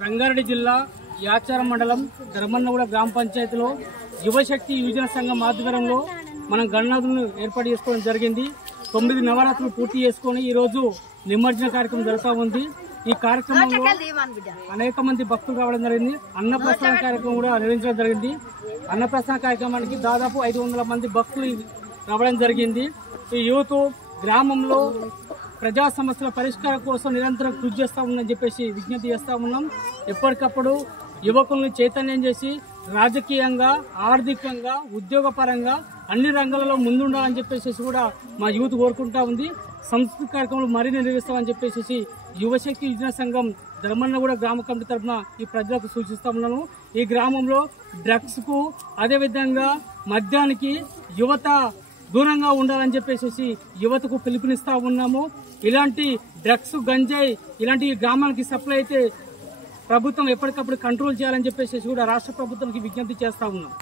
రంగారెడ్డి జిల్లా యాచారం మండలం ధర్మన్నగూడ గ్రామ పంచాయతీలో యువశక్తి యువజన సంఘం ఆధ్వర్యంలో మనం గణనాథులను ఏర్పాటు చేసుకోవడం జరిగింది. 9 నవరాత్రులు పూర్తి చేసుకుని ఈ రోజు నిమజ్జన కార్యక్రమం జరుగుతూ ఉంది. ఈ కార్యక్రమంలో అనేక మంది భక్తులు రావడం జరిగింది. అన్నప్రసాద కార్యక్రమం కూడా నిర్వహించడం జరిగింది. అన్నప్రసాద కార్యక్రమానికి దాదాపు 500 మంది భక్తులు రావడం జరిగింది. ఈ యూత్ గ్రామంలో ప్రజా సమస్యల పరిష్కారం కోసం నిరంతరం కృషి చేస్తా ఉందని చెప్పేసి విజ్ఞప్తి చేస్తా ఉన్నాం. ఎప్పటికప్పుడు యువకులను చైతన్యం చేసి రాజకీయంగా, ఆర్థికంగా, ఉద్యోగపరంగా అన్ని రంగాలలో ముందుండాలని చెప్పేసి కూడా మా యూత్ కోరుకుంటా ఉంది. సంస్కృతి కార్యక్రమాలు మరిన్ని నిర్వహిస్తామని చెప్పేసి యువశక్తి యువజన సంఘం ధర్మన్నగూడ గ్రామ కమిటీ తరఫున ఈ ప్రజలకు సూచిస్తా ఉన్నాను. ఈ గ్రామంలో డ్రగ్స్ కు అదేవిధంగా మద్యానికి యువత దూరంగా ఉండాలని చెప్పేసి యువతకు పిలుపునిస్తా ఉన్నాము. ఇలాంటి డ్రగ్స్, గంజాయి ఇలాంటి గ్రామానికి సప్లై అయితే ప్రభుత్వం ఎప్పటికప్పుడు కంట్రోల్ చేయాలని చెప్పేసి కూడా రాష్ట్ర ప్రభుత్వానికి విజ్ఞప్తి చేస్తా ఉన్నాం.